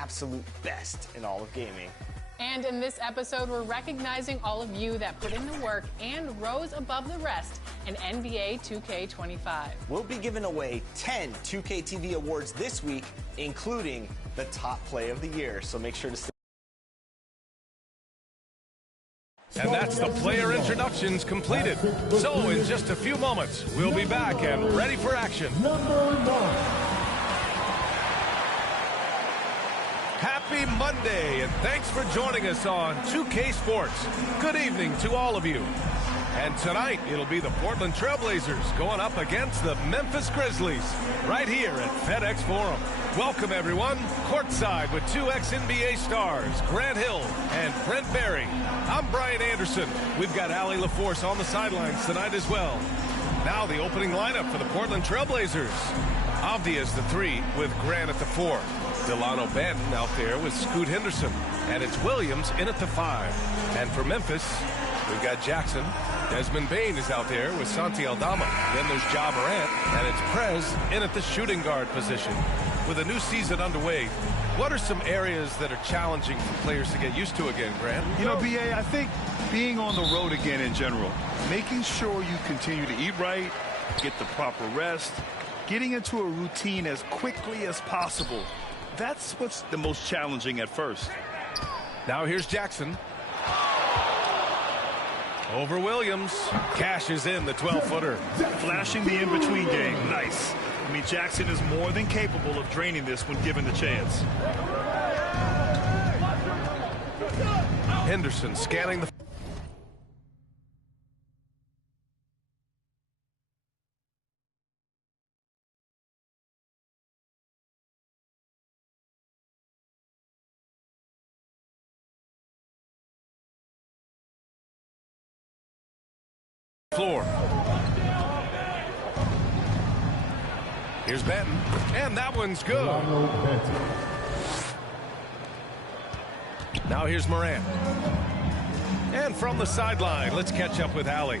absolute best in all of gaming. And in this episode, we're recognizing all of you that put in the work and rose above the rest in NBA 2K25. We'll be giving away 10 2K TV awards this week, including the top play of the year. So make sure to stay. And that's the player introductions completed. So in just a few moments, we'll be back and ready for action. Happy Monday, and thanks for joining us on 2K Sports. Good evening to all of you. And tonight, it'll be the Portland Trailblazers going up against the Memphis Grizzlies right here at FedEx Forum. Welcome, everyone. Courtside with two ex-NBA stars, Grant Hill and Brent Barry. I'm Brian Anderson. We've got Allie LaForce on the sidelines tonight as well. Now the opening lineup for the Portland Trailblazers. Avdi is the 3 with Grant at the 4. Delano Banton out there with Scoot Henderson. And it's Williams in at the 5. And for Memphis, we've got Jackson. Desmond Bane is out there with Santi Aldama. Then there's Ja Morant, and it's Prez in at the shooting guard position. With a new season underway, what are some areas that are challenging for players to get used to again, Grant? You know, B.A., I think being on the road again in general, making sure you continue to eat right, get the proper rest, getting into a routine as quickly as possible. That's what's the most challenging at first. Now here's Jackson. Over Williams. Cashes in the 12-footer. Flashing the in-between game. Nice. I mean, Jackson is more than capable of draining this when given the chance. Henderson scanning the floor. Here's Benton, and that one's good. Now here's Morant. And from the sideline, let's catch up with Allie.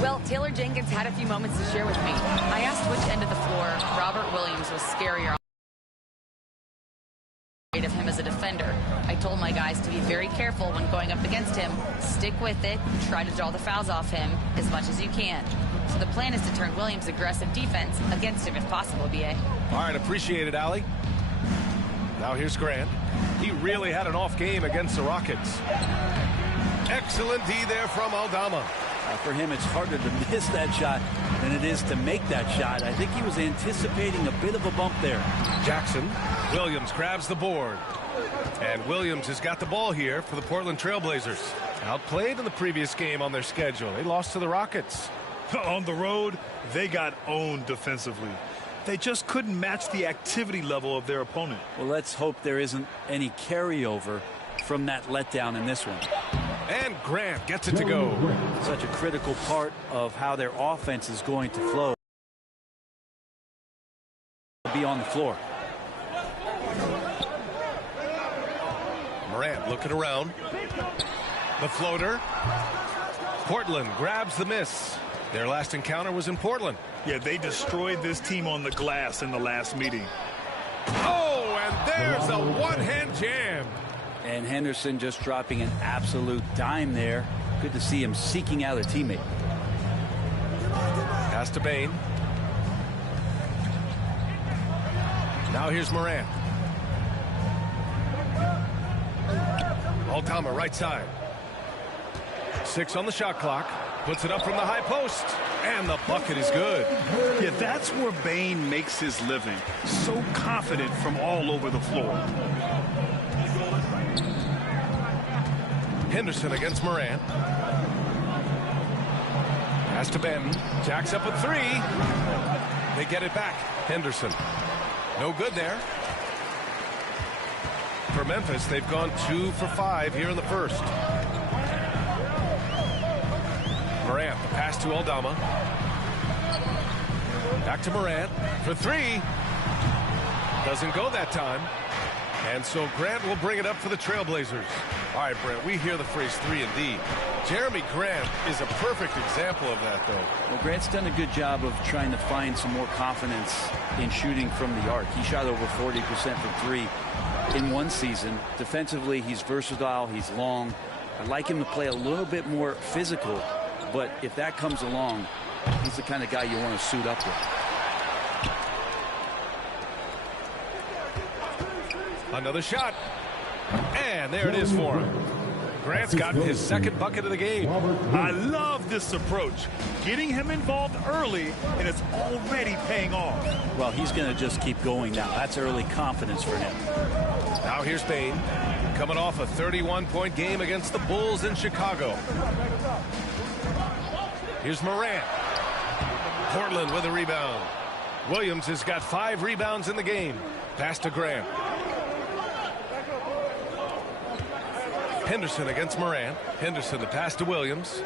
Well, Taylor Jenkins had a few moments to share with me. I asked which end of the floor Robert Williams was scarier of him as a defender. I told my guys to be very careful when going up against him, stick with it, try to draw the fouls off him as much as you can. So the plan is to turn Williams' aggressive defense against him if possible, B.A. All right, appreciate it, Allie. Now here's Grant. He really had an off game against the Rockets. Excellent D there from Aldama. For him, it's harder to miss that shot than it is to make that shot. I think he was anticipating a bit of a bump there. Jackson. Williams grabs the board. And Williams has got the ball here for the Portland Trailblazers. Outplayed in the previous game on their schedule. They lost to the Rockets. On the road, they got owned defensively. They just couldn't match the activity level of their opponent. Well, let's hope there isn't any carryover from that letdown in this one. And Grant gets it to go. Such a critical part of how their offense is going to flow. Be on the floor. Morant looking around. The floater. Portland grabs the miss. Their last encounter was in Portland. Yeah, they destroyed this team on the glass in the last meeting. Oh, and there's a one-hand jam. And Henderson just dropping an absolute dime there. Good to see him seeking out a teammate. Pass to Bane. Now here's Morant. Aldama right side. 6 on the shot clock. Puts it up from the high post. And the bucket is good. Yeah, that's where Bane makes his living. So confident from all over the floor. Henderson against Morant. Pass to Benton. Jacks up a 3. They get it back. Henderson. No good there. For Memphis, they've gone 2 for 5 here in the first. Morant, the pass to Aldama. Back to Morant for 3. Doesn't go that time. And so Grant will bring it up for the Trailblazers. All right, Brent, we hear the phrase 3 and D. Jeremy Grant is a perfect example of that, though. Well, Grant's done a good job of trying to find some more confidence in shooting from the arc. He shot over 40% from 3 in one season. Defensively, he's versatile. He's long. I'd like him to play a little bit more physical, but if that comes along, he's the kind of guy you want to suit up with. Another shot. And there it is for him. Grant's gotten his second bucket of the game. I love this approach. Getting him involved early, and it's already paying off. Well, he's going to just keep going now. That's early confidence for him. Now here's Payne, coming off a 31-point game against the Bulls in Chicago. Here's Morant. Portland with a rebound. Williams has got 5 rebounds in the game. Pass to Grant. Henderson against Morant. Henderson, the pass to Williams.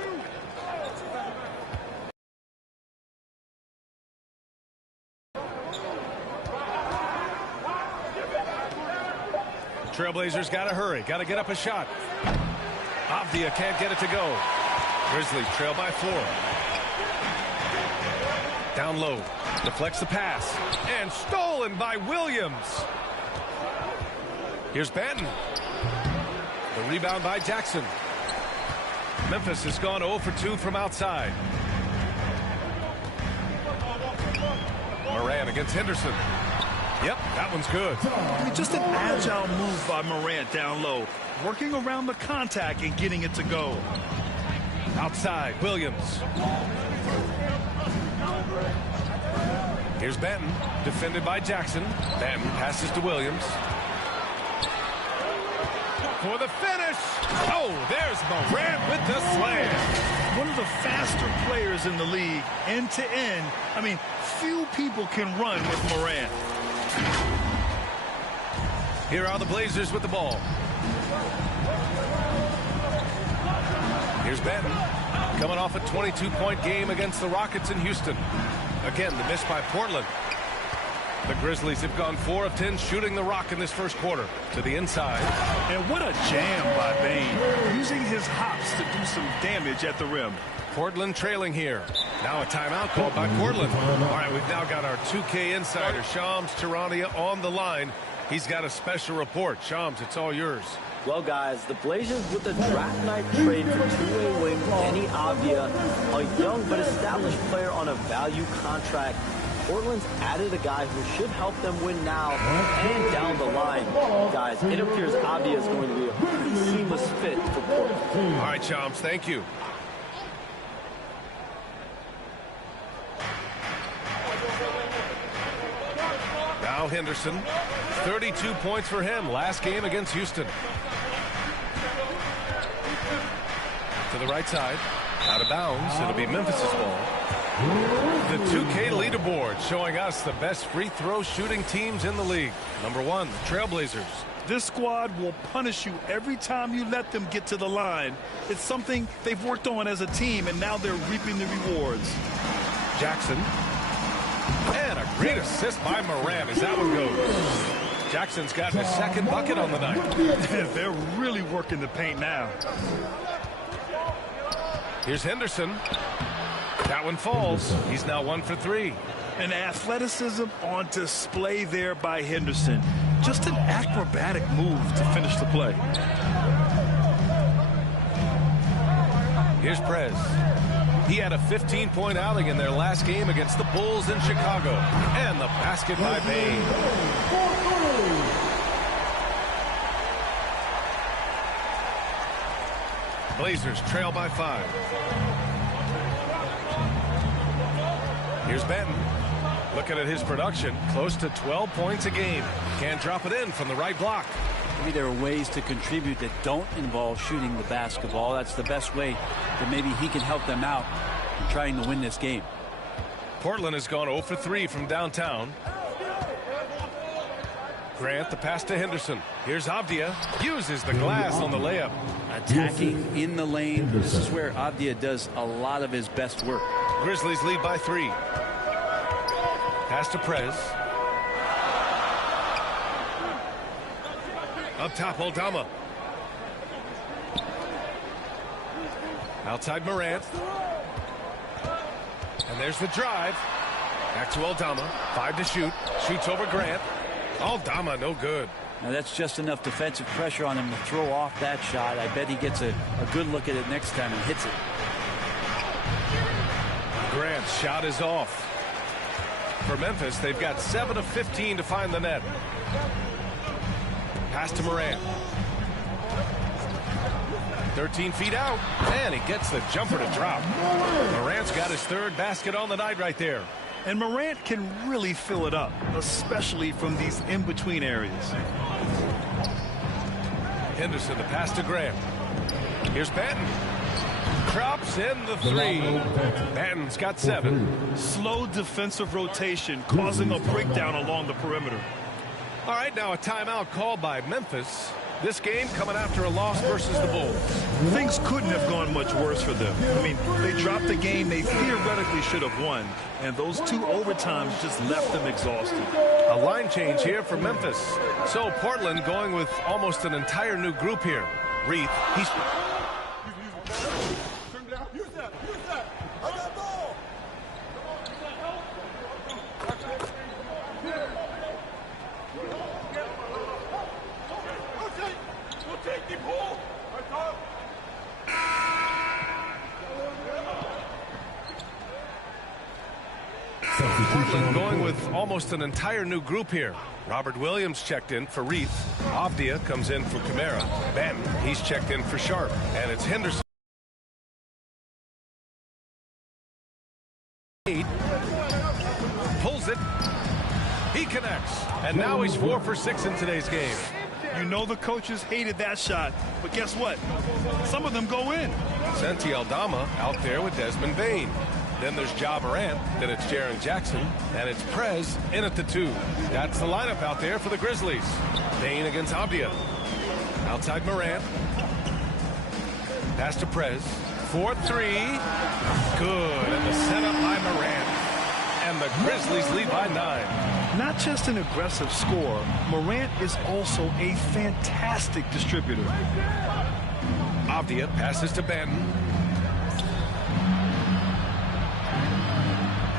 Trailblazers got to hurry. Got to get up a shot. Avdia can't get it to go. Grizzlies trail by 4. Down low. Deflects the pass. And stolen by Williams. Here's Benton. The rebound by Jackson. Memphis has gone 0 for 2 from outside. Morant against Henderson. Yep, that one's good. I mean, just an agile move by Morant down low, working around the contact and getting it to go. Outside, Williams. Here's Benton, defended by Jackson. Benton passes to Williams. For the finish. Oh, there's Morant with the slam. One of the faster players in the league, end to end. I mean, few people can run with Morant. Here are the Blazers with the ball. Here's Benton, coming off a 22-point game against the Rockets in Houston. Again, the miss by Portland. The Grizzlies have gone 4 of 10 shooting the rock in this first quarter. To the inside. And what a jam by Bane, using his hops to do some damage at the rim. Portland trailing here. Now a timeout called by Portland. All right, we've now got our 2K insider, Shams Charania, on the line. He's got a special report. Shams, it's all yours. Well, guys, the Blazers with the draft night trade for two-way wing Danny Avdia, a young but established player on a value contract. Portland's added a guy who should help them win now and down the line. Guys, it appears Avdia is going to be a pretty seamless fit for Portland. All right, Shams, thank you. Now Henderson, 32 points for him last game against Houston. To the right side, out of bounds. It'll be Memphis's ball. The 2K leaderboard showing us the best free throw shooting teams in the league. Number 1, the Trailblazers. This squad will punish you every time you let them get to the line. It's something they've worked on as a team, and now they're reaping the rewards. Jackson. And a great assist by Morant as that one goes. Jackson's gotten his second bucket on the night. They're really working the paint now. Here's Henderson. That one falls. He's now 1 for 3. And athleticism on display there by Henderson. Just an acrobatic move to finish the play. Here's Prez. He had a 15-point outing in their last game against the Bulls in Chicago. And the basket by Bane. Blazers trail by 5. Here's Benton. Looking at his production, close to 12 points a game. Can't drop it in from the right block. Maybe there are ways to contribute that don't involve shooting the basketball. That's the best way that maybe he can help them out in trying to win this game. Portland has gone 0 for 3 from downtown. Grant, the pass to Henderson. Here's Avdia. Uses the glass on the layup. Attacking in the lane. This is where Avdia does a lot of his best work. Grizzlies lead by 3. Pass to Prez. Up top, Aldama. Outside Morant. And there's the drive. Back to Aldama. 5 to shoot. Shoots over Grant. Aldama, no good. Now that's just enough defensive pressure on him to throw off that shot. I bet he gets a good look at it next time and hits it. Grant's shot is off. For Memphis, they've got 7 of 15 to find the net. Pass to Morant. 13 feet out, and he gets the jumper to drop. Morant's got his 3rd basket on the night right there. And Morant can really fill it up, especially from these in-between areas. Henderson, the pass to Grant. Here's Banton. Drops in the 3. Banton's got 7. Slow defensive rotation causing a breakdown along the perimeter. All right, now a timeout called by Memphis. This game coming after a loss versus the Bulls. Things couldn't have gone much worse for them. I mean, they dropped a game they theoretically should have won, and those 2 overtimes just left them exhausted. A line change here for Memphis. So Portland going with almost an entire new group here. Reith, he's... Portland going with almost an entire new group here. Robert Williams checked in for Reith. Avdia comes in for Kamara. Banton, he's checked in for Sharp. And it's Henderson. Pulls it. He connects. And now he's 4 for 6 in today's game. You know the coaches hated that shot, but guess what? Some of them go in. Santi Aldama out there with Desmond Bane. Then there's Ja Morant, then it's Jaren Jackson, and it's Prez in at the 2. That's the lineup out there for the Grizzlies. Bane against Avdia. Outside Morant. Pass to Prez. 4-3. Good. And the setup by Morant. And the Grizzlies lead by 9. Not just an aggressive scorer, Morant is also a fantastic distributor. Avdia passes to Banton.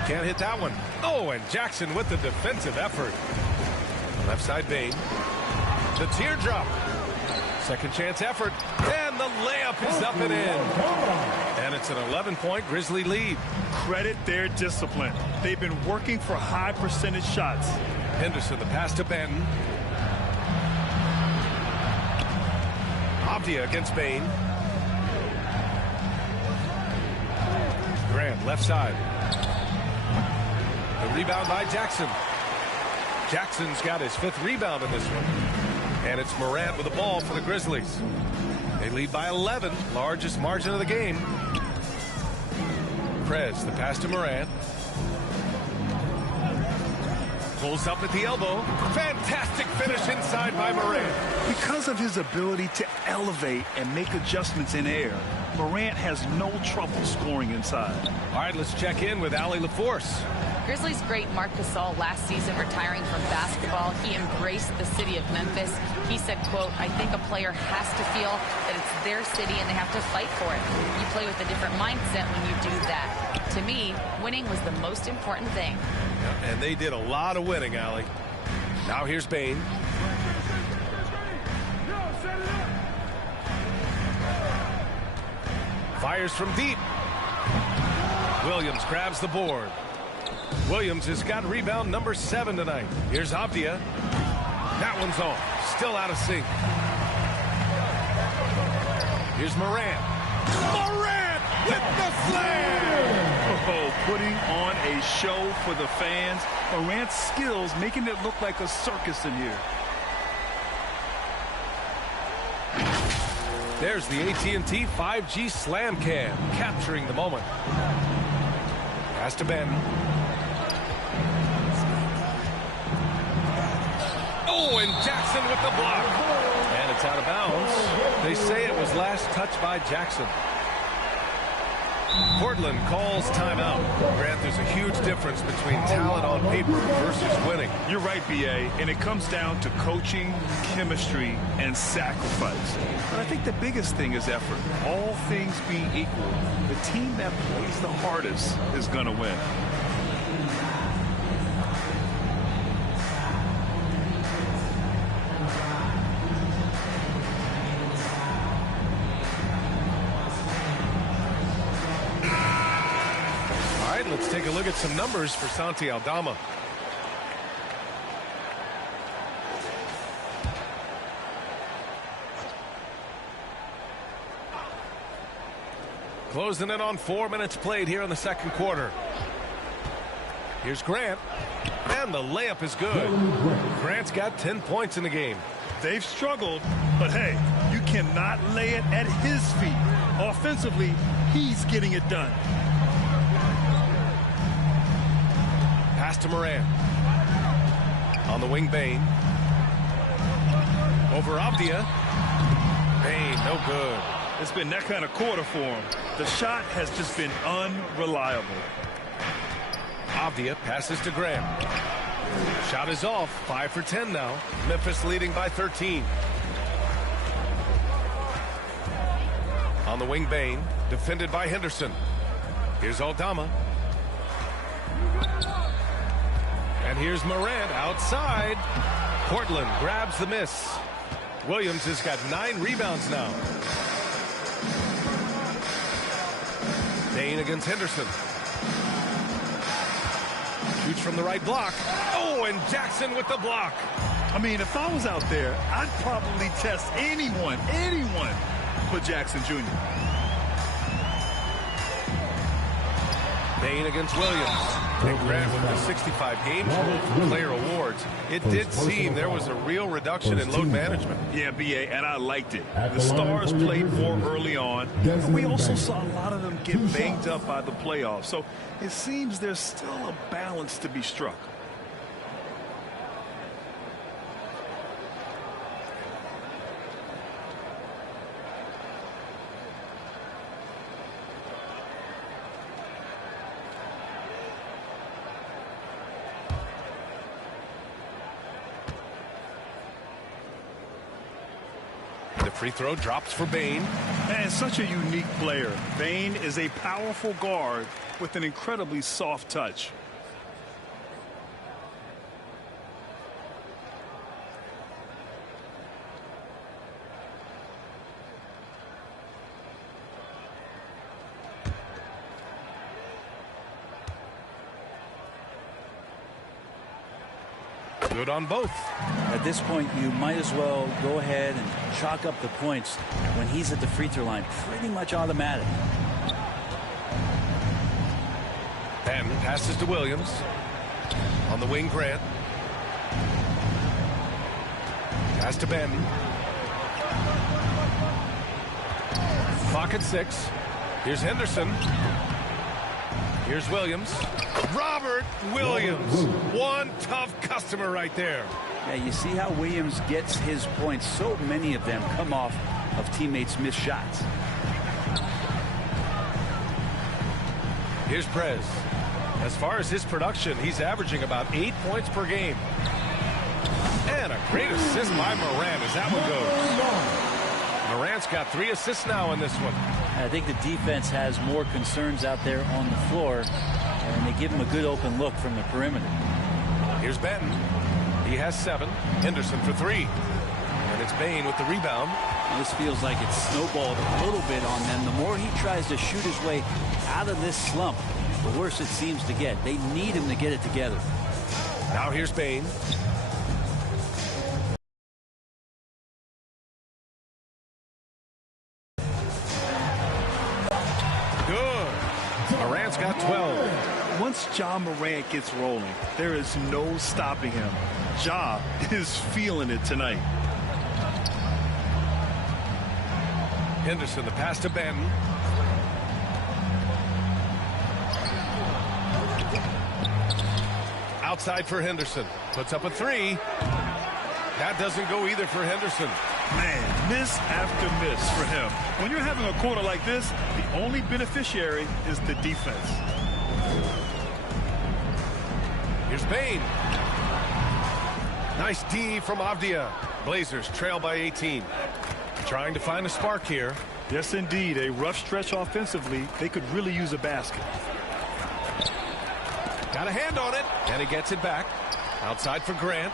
Can't hit that one. Oh, and Jackson with the defensive effort. Left side Bane. The teardrop. Second chance effort. And the layup is up and in. And it's an 11-point Grizzly lead. Credit their discipline. They've been working for high percentage shots. Henderson, the pass to Banton. Avdia against Bane. Grant, left side. The rebound by Jackson. Jackson's got his 5th rebound in this one. And it's Morant with the ball for the Grizzlies. They lead by 11, largest margin of the game. Prez, the pass to Morant. Pulls up at the elbow. Fantastic finish inside by Morant. Because of his ability to elevate and make adjustments in air, Morant has no trouble scoring inside. All right, let's check in with Allie LaForce. Grizzlies great Marc Gasol last season retiring from basketball. He embraced the city of Memphis. He said, quote, I think a player has to feel that it's their city and they have to fight for it. You play with a different mindset when you do that. To me, winning was the most important thing. Yeah, and they did a lot of winning, Allie. Now here's Bane. Fires from deep. Williams grabs the board. Williams has got rebound number 7 tonight. Here's Avdia. That one's off. Still out of sync. Here's Morant. Morant with the slam! Oh, putting on a show for the fans. Morant's skills making it look like a circus in here. There's the AT&T 5G Slam Cam, capturing the moment. Pass to Ben. Oh, and Jackson with the block. And it's out of bounds. They say it was last touched by Jackson. Portland calls timeout. Grant, there's a huge difference between talent on paper versus winning. You're right, B.A., and it comes down to coaching, chemistry, and sacrifice. But I think the biggest thing is effort. All things being equal, the team that plays the hardest is going to win. right, let's take a look at some numbers for Santi Aldama. Closing in on 4 minutes played here in the second quarter. Here's Grant, and the layup is good. Grant's got 10 points in the game. They've struggled, but hey, you cannot lay it at his feet. Offensively, he's getting it done. Pass to Moran. On the wing, Bain. Over Avdia. Bain, no good. It's been that kind of quarter for him. The shot has just been unreliable. Avdia passes to Graham. Shot is off. 5 for 10 now. Memphis leading by 13. On the wing, Bain. Defended by Henderson. Here's Aldama. And here's Morant outside. Portland grabs the miss. Williams has got 9 rebounds now. Bain against Henderson. Shoots from the right block. Oh, and Jackson with the block. I mean, if I was out there, I'd probably test anyone but Jackson Jr. Bain against Williams. And Grant with the 65 game player awards. It did seem there was a real reduction in load management. Yeah, BA, and I liked it. The stars played more early on, but we also saw a lot of them get banged up by the playoffs. So it seems there's still a balance to be struck. Free throw drops for Bain. And such a unique player. Bain is a powerful guard with an incredibly soft touch. Good on both. At this point, you might as well go ahead and chalk up the points when he's at the free throw line. Pretty much automatic. And passes to Williams. On the wing, Grant. Pass to Ben. Clock at 6. Here's Henderson. Here's Williams. Robert Williams. One tough customer right there. Yeah, you see how Williams gets his points. So many of them come off of teammates' missed shots. Here's Prez. As far as his production, he's averaging about 8 points per game. And a great assist by Moran as that one goes. Morant's got 3 assists now in this one. I think the defense has more concerns out there on the floor, and they give him a good open look from the perimeter. Here's Benton. He has 7. Henderson for 3. And it's Bain with the rebound. And this feels like it's snowballed a little bit on them. The more he tries to shoot his way out of this slump, the worse it seems to get. They need him to get it together. Now here's Bain. Morant's got 12. Once Ja Morant gets rolling, there is no stopping him. Ja is feeling it tonight. Henderson, the pass to Benton. Outside for Henderson. Puts up a 3. That doesn't go either for Henderson. Man, miss after miss for him. When you're having a quarter like this, the only beneficiary is the defense. Here's Bain. Nice D from Avdia. Blazers trail by 18. Trying to find a spark here. Yes, indeed. A rough stretch offensively. They could really use a basket. Got a hand on it, and he gets it back. Outside for Grant.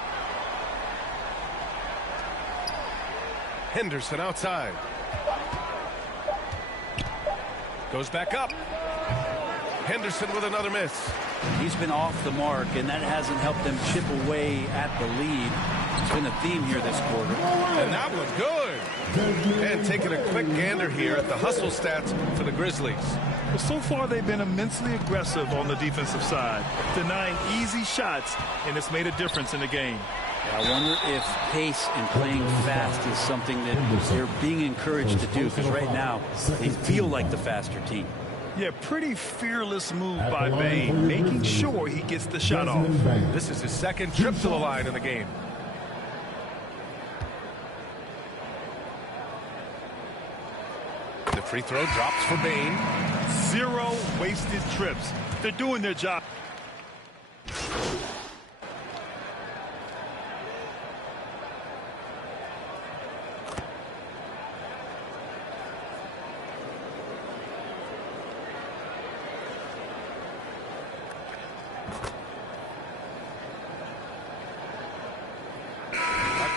Henderson outside. Goes back up. Henderson with another miss. He's been off the mark, and that hasn't helped them chip away at the lead. It's been a theme here this quarter. And that one good. And taking a quick gander here at the hustle stats for the Grizzlies. Well, so far they've been immensely aggressive on the defensive side, denying easy shots, and it's made a difference in the game. I wonder if pace and playing fast is something that they're being encouraged to do, because right now they feel like the faster team. Yeah, pretty fearless move by Bane, making sure he gets the shot off. This is his second trip to the line in the game. The free throw drops for Bane. 0 wasted trips. They're doing their job.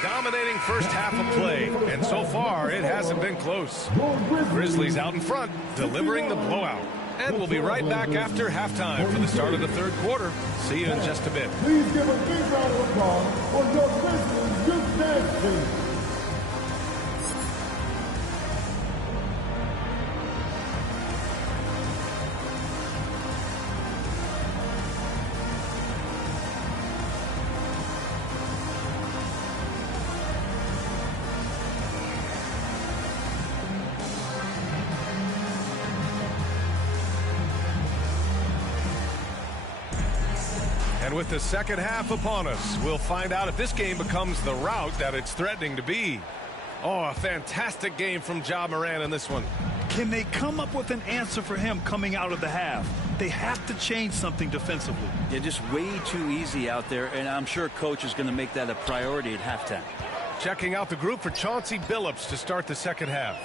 Dominating first half of play, and so far it hasn't been close. Grizzlies out in front, delivering the blowout. And we'll be right back after halftime for the start of the third quarter. See you in just a bit. Please give a big round of applause for your Grizzlies youth dance team. And with the second half upon us, we'll find out if this game becomes the rout that it's threatening to be. Oh, a fantastic game from Ja Morant in this one. Can they come up with an answer for him coming out of the half? They have to change something defensively. They're just way too easy out there, and I'm sure coach is going to make that a priority at halftime. Checking out the group for Chauncey Billups to start the second half.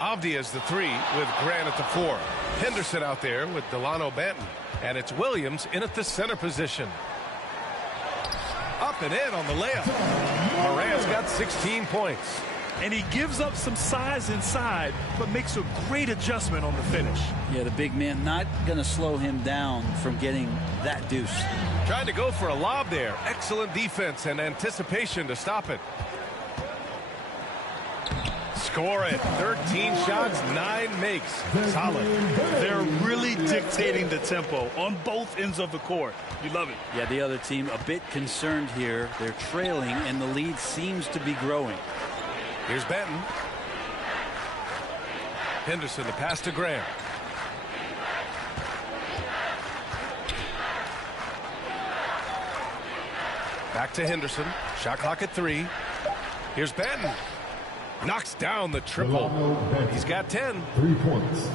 Avdia is the 3 with Grant at the 4. Henderson out there with Delano Banton. And it's Williams in at the center position. Up and in on the layup. Morant's got 16 points. And he gives up some size inside, but makes a great adjustment on the finish. Yeah, the big man not going to slow him down from getting that deuce. Trying to go for a lob there. Excellent defense and anticipation to stop it. Score it. 13 shots, 9 makes. Solid. They're really dictating the tempo on both ends of the court. You love it. Yeah, the other team a bit concerned here. They're trailing, and the lead seems to be growing. Here's Benton. Henderson, the pass to Grant. Back to Henderson. Shot clock at 3. Here's Benton. Knocks down the triple. He's got 10. 3 points.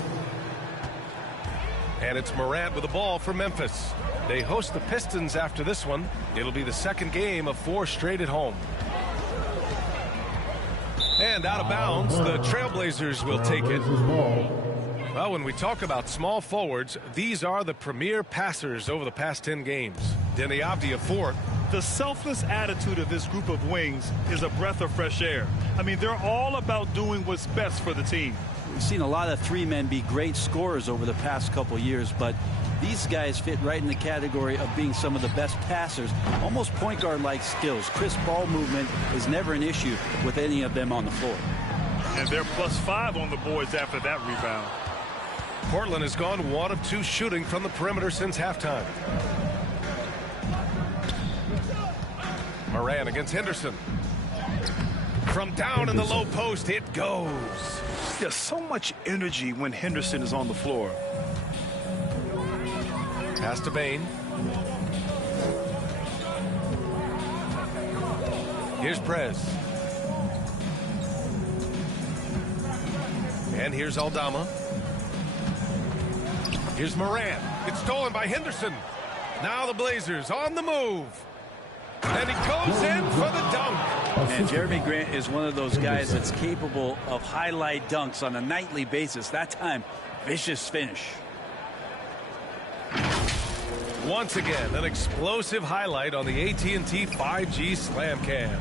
And it's Morant with the ball for Memphis. They host the Pistons after this one. It'll be the second game of 4 straight at home. And out of bounds, the Trailblazers will take it. Well, when we talk about small forwards, these are the premier passers over the past 10 games. Denny Avdia, 4. The selfless attitude of this group of wings is a breath of fresh air. I mean, they're all about doing what's best for the team. We've seen a lot of 3 men be great scorers over the past couple years, but these guys fit right in the category of being some of the best passers, almost point guard-like skills. Crisp ball movement is never an issue with any of them on the floor. And they're +5 on the boards after that rebound. Portland has gone 1 of 2 shooting from the perimeter since halftime. Morant against Henderson. From down in the low post, it goes. There's so much energy when Henderson is on the floor. Pass to Bane. Here's Prez. And here's Aldama. Here's Morant. It's stolen by Henderson. Now the Blazers on the move. And he goes in for the dunk. And Jeremy Grant is one of those guys that's capable of highlight dunks on a nightly basis. That time, vicious finish. Once again, an explosive highlight on the AT&T 5G Slam Cam.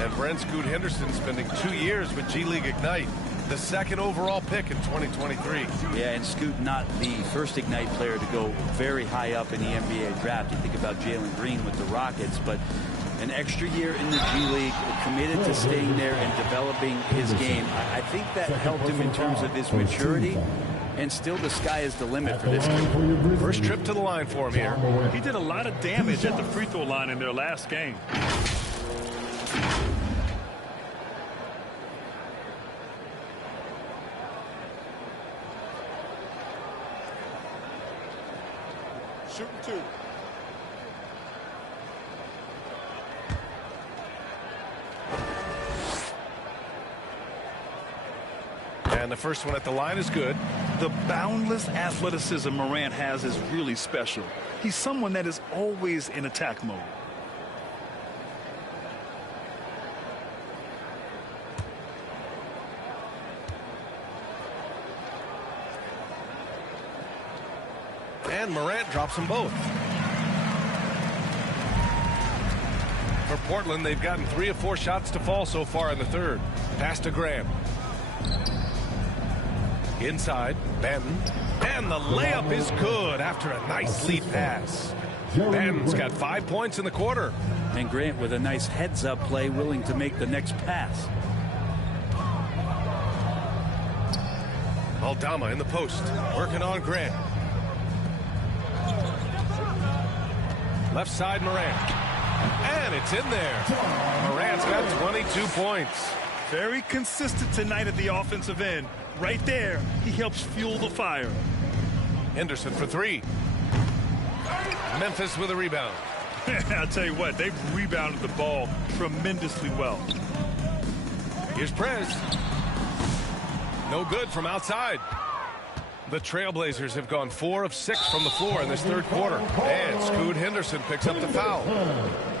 And Brent Scoot Henderson spending 2 years with G League Ignite. the second overall pick in 2023. Yeah, and Scoot not the first Ignite player to go very high up in the NBA draft. You think about Jalen Green with the Rockets, but an extra year in the G League, committed to staying there and developing his game. I think that helped him in terms of his maturity, and still the sky is the limit for this kid. First trip to the line for him here. He did a lot of damage at the free throw line in their last game. Shooting 2. And the first one at the line is good. The boundless athleticism Morant has is really special. He's someone that is always in attack mode. And Morant drops them both. For Portland, they've gotten 3 of 4 shots to fall so far in the third. Pass to Graham. Inside, Benton. And the layup is good after a nice lead pass. Benton's got 5 points in the quarter. And Grant with a nice heads-up play, willing to make the next pass. Aldama in the post, working on Grant. Left side, Morant. And it's in there. Morant's got 22 points. Very consistent tonight at the offensive end. Right there, he helps fuel the fire. Henderson for 3. Memphis with a rebound. I'll tell you what, they've rebounded the ball tremendously well. Here's Prez. No good from outside. The Trailblazers have gone 4 of 6 from the floor in this third quarter. And Scoot Henderson picks up the foul.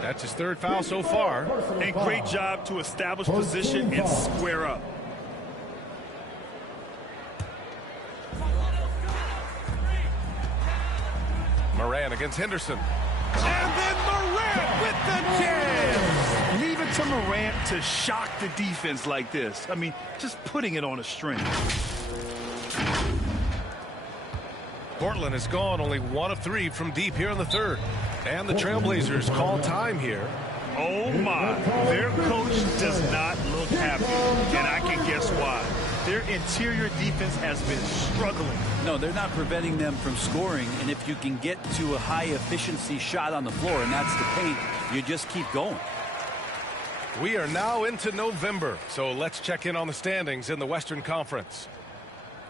That's his 3rd foul so far. And great job to establish position and square up. Morant against Henderson. And then Morant with the jam. Leave it to Morant to shock the defense like this. I mean, just putting it on a string. Portland has gone only 1 of 3 from deep here in the third. And the Trailblazers call time here. Oh my, their coach does not look happy, and I can guess why. Their interior defense has been struggling. No, they're not preventing them from scoring, and if you can get to a high-efficiency shot on the floor, and that's the paint, you just keep going. We are now into November, so let's check in on the standings in the Western Conference.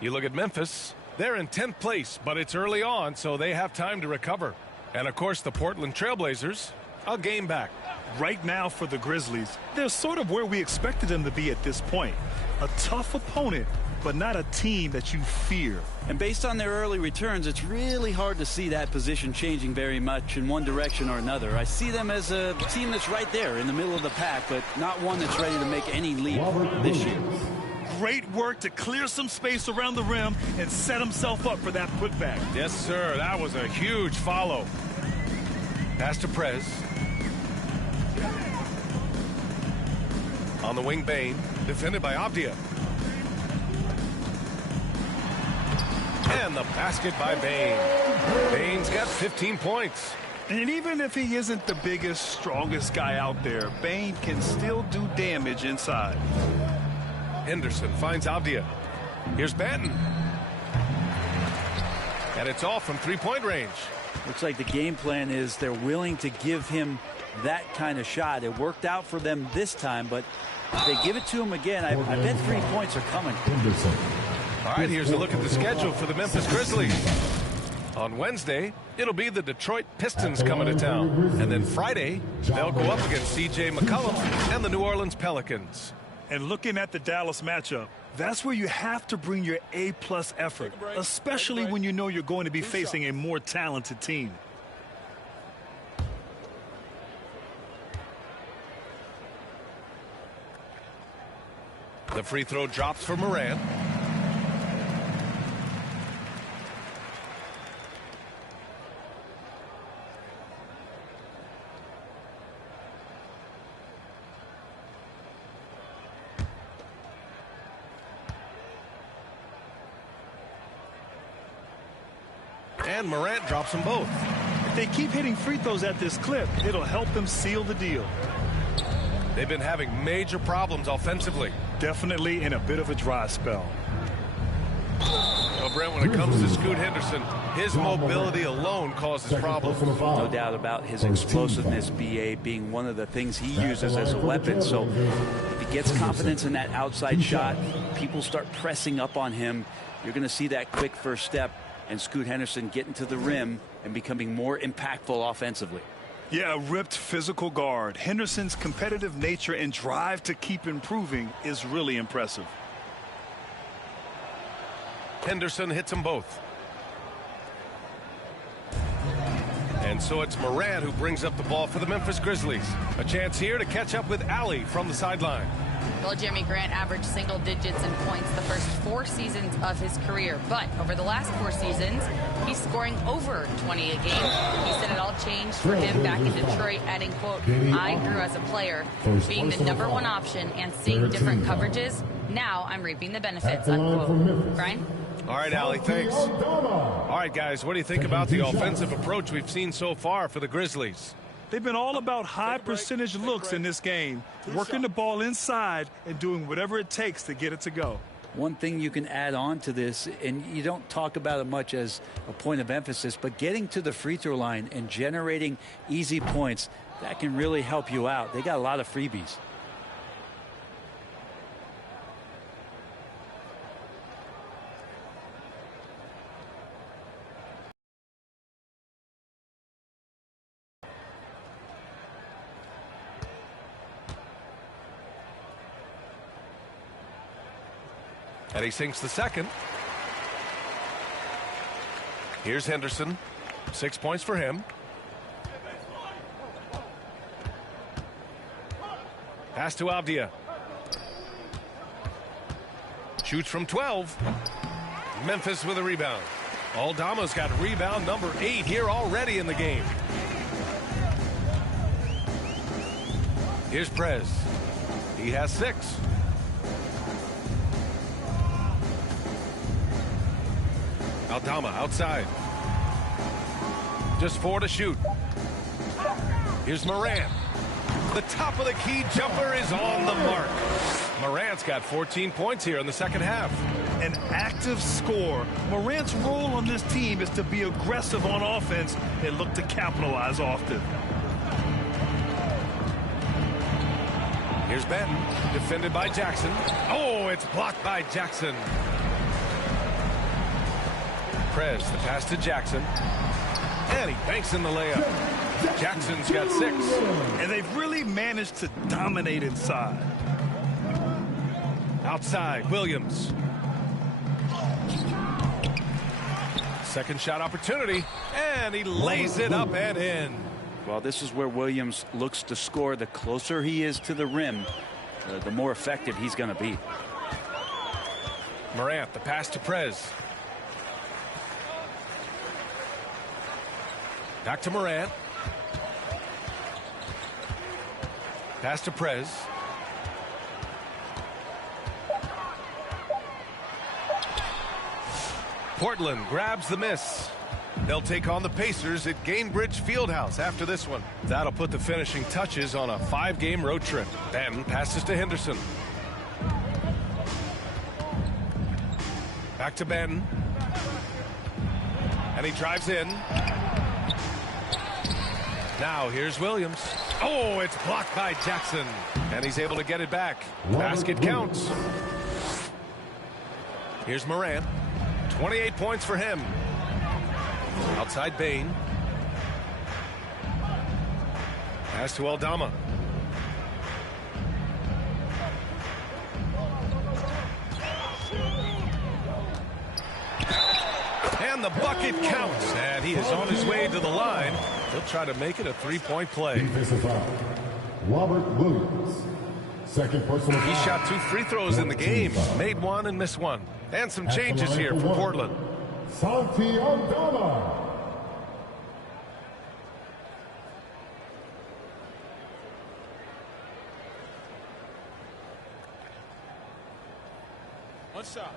You look at Memphis, they're in 10th place, but it's early on, so they have time to recover. And, of course, the Portland Trailblazers, a game back. Right now for the Grizzlies, they're sort of where we expected them to be at this point. A tough opponent, but not a team that you fear. And based on their early returns, it's really hard to see that position changing very much in one direction or another. I see them as a team that's right there in the middle of the pack, but not one that's ready to make any leap this year. Great work to clear some space around the rim and set himself up for that putback. Yes, sir. That was a huge follow. Pass to Prez. On the wing, Bain. Defended by Avdia. And the basket by Bain. Bain's got 15 points. And even if he isn't the biggest, strongest guy out there, Bain can still do damage inside. Henderson finds Avdia. Here's Benton. And it's all from three-point range. Looks like the game plan is they're willing to give him that kind of shot. It worked out for them this time, but if they give it to him again, I bet 3 points are coming. All right, here's a look at the schedule for the Memphis Grizzlies. On Wednesday, it'll be the Detroit Pistons coming to town. And then Friday, they'll go up against C.J. McCollum and the New Orleans Pelicans. And looking at the Dallas matchup, that's where you have to bring your A-plus effort, especially when you know you're going to be facing a more talented team. The free throw drops for Morant. and Morant drops them both. If they keep hitting free throws at this clip, it'll help them seal the deal. They've been having major problems offensively. Definitely in a bit of a dry spell. Well, Brent, when it comes to Scoot Henderson, his mobility alone causes problems. No doubt about his explosiveness, BA, being one of the things he uses as a weapon. So if he gets confidence in that outside shot, people start pressing up on him. You're going to see that quick first step and Scoot Henderson getting to the rim and becoming more impactful offensively. Yeah, a ripped physical guard. Henderson's competitive nature and drive to keep improving is really impressive. Henderson hits them both. And so it's Morant who brings up the ball for the Memphis Grizzlies. A chance here to catch up with Allie from the sideline. Well, Jeremy Grant averaged single digits in points the first 4 seasons of his career. But over the last 4 seasons, he's scoring over 20 a game. He said it all changed for him back in Detroit, adding, quote, "I grew as a player, being the #1 option and seeing different coverages. Now I'm reaping the benefits," unquote. Brian? All right, Allie, thanks. All right, guys, what do you think about the offensive approach we've seen so far for the Grizzlies? They've been all about high percentage looks in this game, working the ball inside and doing whatever it takes to get it to go. One thing you can add on to this, and you don't talk about it much as a point of emphasis, but getting to the free throw line and generating easy points, that can really help you out. They got a lot of freebies. And he sinks the second. Here's Henderson. 6 points for him. Pass to Avdia. Shoots from 12. Memphis with a rebound. Aldama's got rebound number 8 here already in the game. Here's Prez. He has 6. Aldama outside. Just 4 to shoot. Here's Morant. The top of the key jumper is on the mark. Morant's got 14 points here in the second half. An active scorer. Morant's role on this team is to be aggressive on offense and look to capitalize often. Here's Benton, defended by Jackson. Oh, it's blocked by Jackson. Prez, the pass to Jackson. And he banks in the layup. Jackson's got 6. And they've really managed to dominate inside. Outside, Williams. Second shot opportunity. And he lays it up and in. Well, this is where Williams looks to score. The closer he is to the rim, the more effective he's going to be. Morant, the pass to Prez. Back to Morant. Pass to Prez. Portland grabs the miss. They'll take on the Pacers at Gainbridge Fieldhouse after this one. That'll put the finishing touches on a 5-game road trip. Benton passes to Henderson. Back to Benton. And he drives in. Now here's Williams. Oh, it's blocked by Jackson. And he's able to get it back. Basket counts. Here's Morant. 28 points for him. Outside Bain. Pass to Aldama. And the bucket counts. And he is on his way to the line. He'll try to make it a 3-point play. Defensive foul. Robert Williams. Second personal He foul. shot 2 free throws in the game. Made 1 and missed 1. And some changes here for Portland. Santi Aldama. One shot.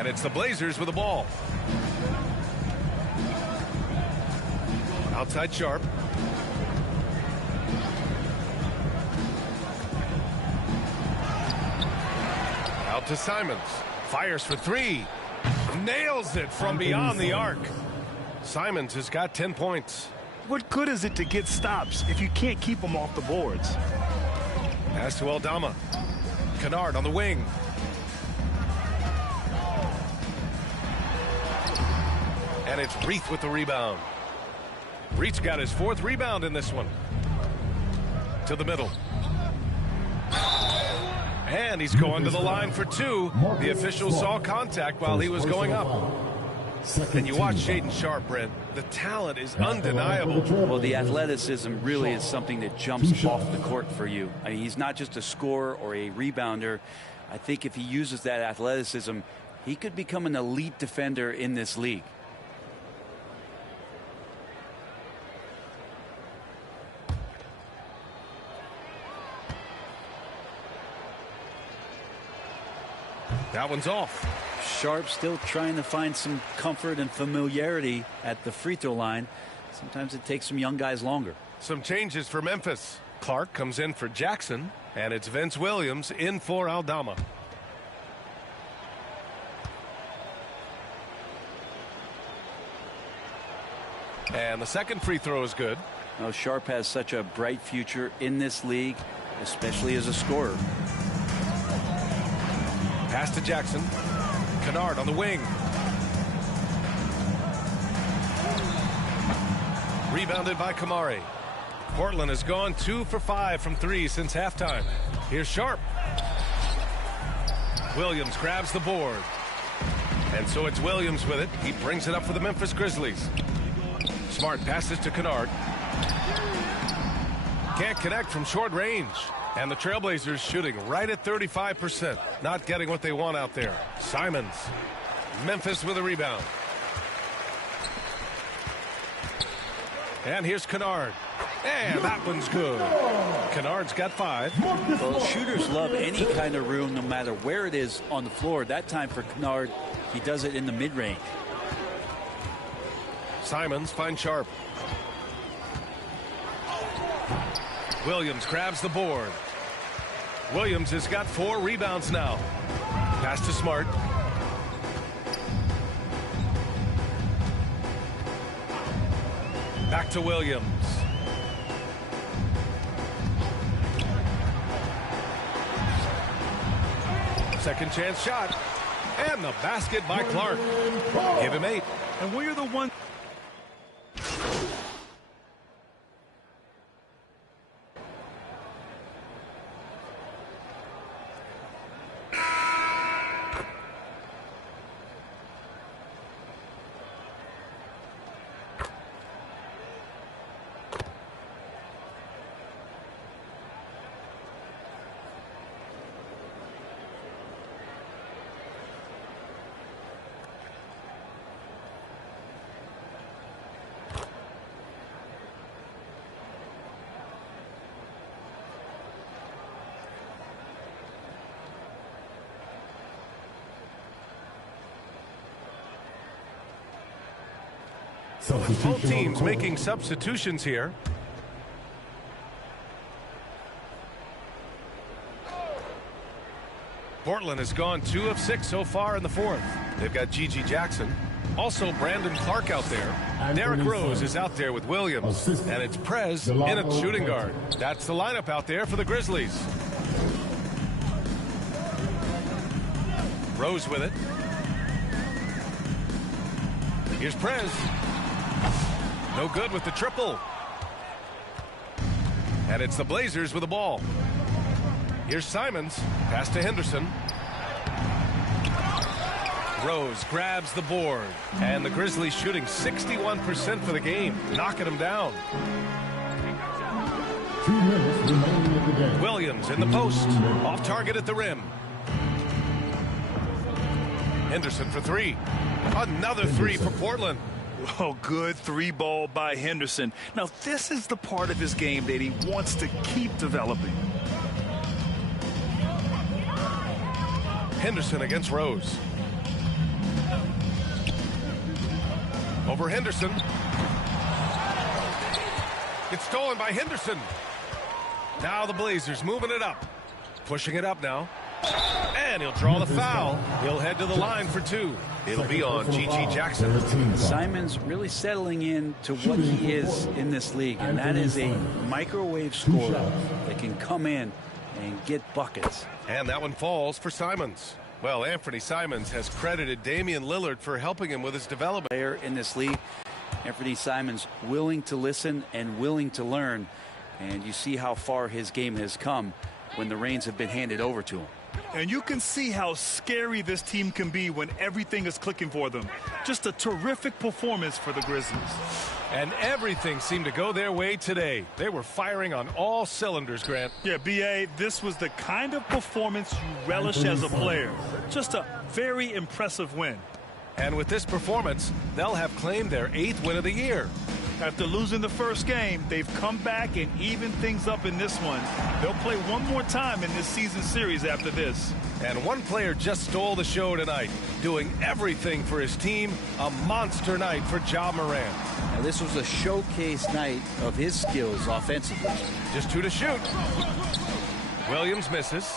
And it's the Blazers with the ball. Outside Sharp. Out to Simons. Fires for three. Nails it from beyond the arc. Simons has got 10 points. What good is it to get stops if you can't keep them off the boards? Pass to Aldama. Kennard on the wing. And it's Reith with the rebound. Reith's got his 4th rebound in this one. To the middle. And he's going to the line for 2. The official saw contact while he was going up. And you watch Shaedon Sharpe, Brent. The talent is undeniable. Well, the athleticism really is something that jumps off the court for you. I mean, he's not just a scorer or a rebounder. I think if he uses that athleticism, he could become an elite defender in this league. That one's off. Sharpe still trying to find some comfort and familiarity at the free throw line. Sometimes it takes some young guys longer. Some changes for Memphis. Clark comes in for Jackson, and it's Vince Williams in for Aldama. And the second free throw is good. Now, Sharpe has such a bright future in this league, especially as a scorer. Pass to Jackson. Kennard on the wing. Rebounded by Kamari. Portland has gone 2 for 5 from 3 since halftime. Here's Sharpe. Williams grabs the board. And so it's Williams with it. He brings it up for the Memphis Grizzlies. Smart passes to Kennard. Can't connect from short range. And the Trailblazers shooting right at 35%. Not getting what they want out there. Simons. Memphis with a rebound. And here's Kennard. And that one's good. Kennard's got 5. Well, shooters love any kind of room, no matter where it is on the floor. That time for Kennard, he does it in the mid-range. Simons finds Sharpe. Williams grabs the board. Williams has got 4 rebounds now. Pass to Smart. Back to Williams. Second chance shot. And the basket by Clark. Give him 8. And we're the one. Both teams making substitutions here. Portland has gone 2 of 6 so far in the 4th. They've got Gigi Jackson. Also Brandon Clark out there. Derrick Rose is out there with Williams. And it's Prez in at shooting guard. That's the lineup out there for the Grizzlies. Rose with it. Here's Prez. No good with the triple. And it's the Blazers with the ball. Here's Simons. Pass to Henderson. Rose grabs the board. And the Grizzlies shooting 61% for the game. Knocking them down. 2 minutes remaining in the game. Williams in the post. Off target at the rim. Henderson for 3. Another 3 for Portland. Oh, good 3-ball by Henderson. Now, this is the part of his game that he wants to keep developing. Henderson against Rose. over Henderson. It's stolen by Henderson. Now the Blazers moving it up. Pushing it up now. And he'll draw the foul. He'll head to the line for two. It'll be on G.G. Jackson. Simons really settling in to what he is in this league, and that is a microwave scorer that can come in and get buckets. And that one falls for Simons. Well, Anthony Simons has credited Damian Lillard for helping him with his development. Player in this league, Anthony Simons, willing to listen and willing to learn, and you see how far his game has come when the reins have been handed over to him. And you can see how scary this team can be when everything is clicking for them. Just a terrific performance for the Grizzlies. And everything seemed to go their way today. They were firing on all cylinders, Grant. Yeah, B.A., this was the kind of performance you relish as a player. Just a very impressive win. And with this performance, they'll have claimed their 8th win of the year. After losing the first game, they've come back and evened things up in this one. They'll play one more time in this season series after this. And one player just stole the show tonight, doing everything for his team. A monster night for Ja Morant. Now, this was a showcase night of his skills offensively. Just 2 to shoot. Williams misses.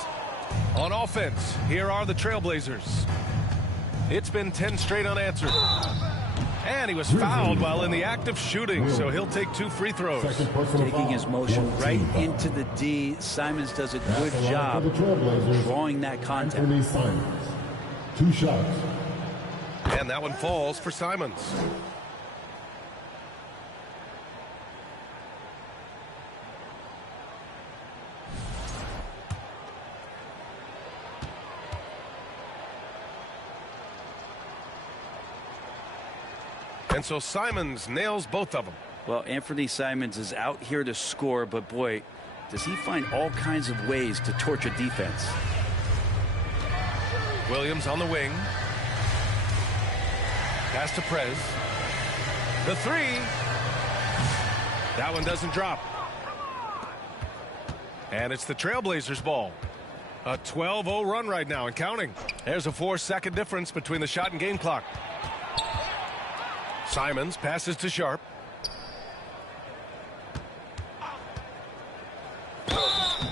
On offense, here are the Trailblazers. It's been 10 straight unanswered. And he was fouled while in the act of shooting, so he'll take 2 free throws. Taking his motion right into the D. Simons does a good job drawing that contact. 2 shots. And that one falls for Simons. And so Simons nails both of them. Well, Anthony Simons is out here to score, but boy, does he find all kinds of ways to torture defense. Williams on the wing. Pass to Prez. The 3. That one doesn't drop. And it's the Trailblazers' ball. A 12-0 run right now and counting. There's a 4-second difference between the shot and game clock. Simons passes to Sharp.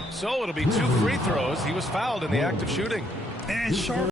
So it'll be 2 free throws. He was fouled in the act of shooting. And Sharp